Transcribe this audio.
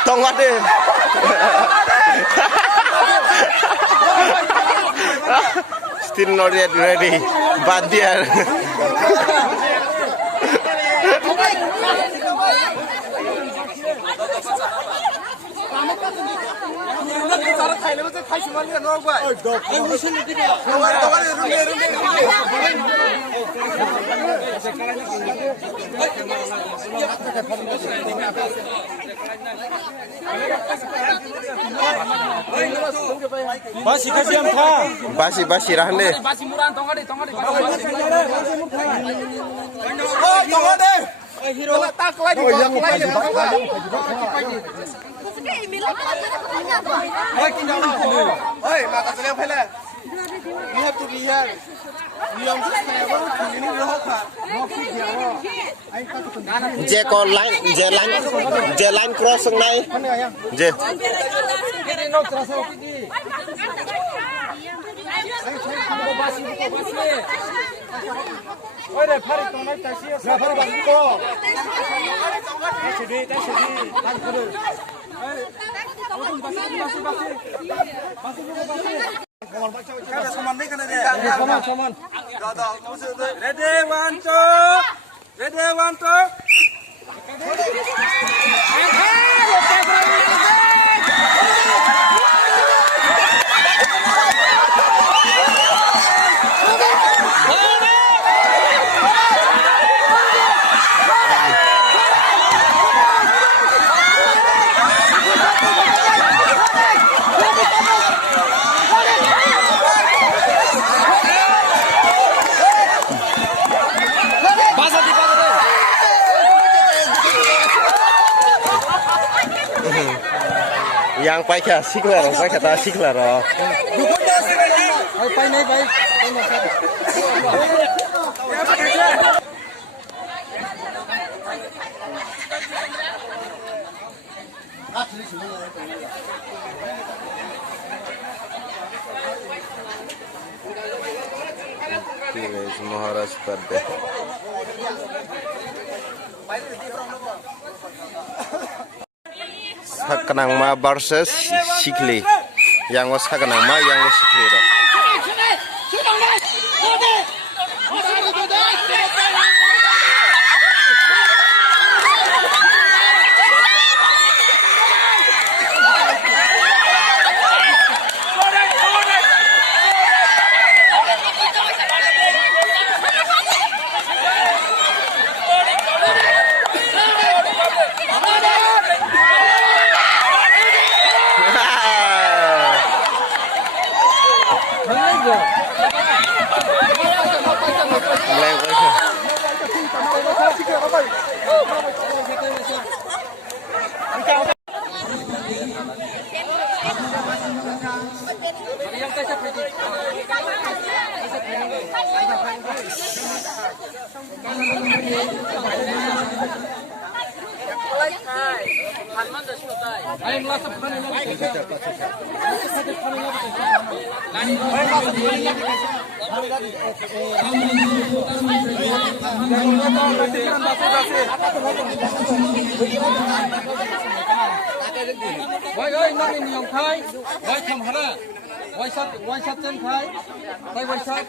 Tong ada. Still not yet ready. Badiar. Basi basi rahne. Basi muran tonga deh. Tonga deh. Hero tak lagi. Oi, makan selain pula. You have to be here. You have to stay over. You need to help her. Je line cross sang này. Je. Oi deh, hari tonga taksi. Hari basi ko. Taksi. Saman. Ready, 1, 2. Yang pai kya siklar, pai kata siklar. Pai naik baik. Maharaj birthday. Sakanang ma versus Sikli. Yang was sakanang ma, yang was Sikli. Oi, nang ini yang Thai, oi tham hara, oi sat chân Thai, oi sat.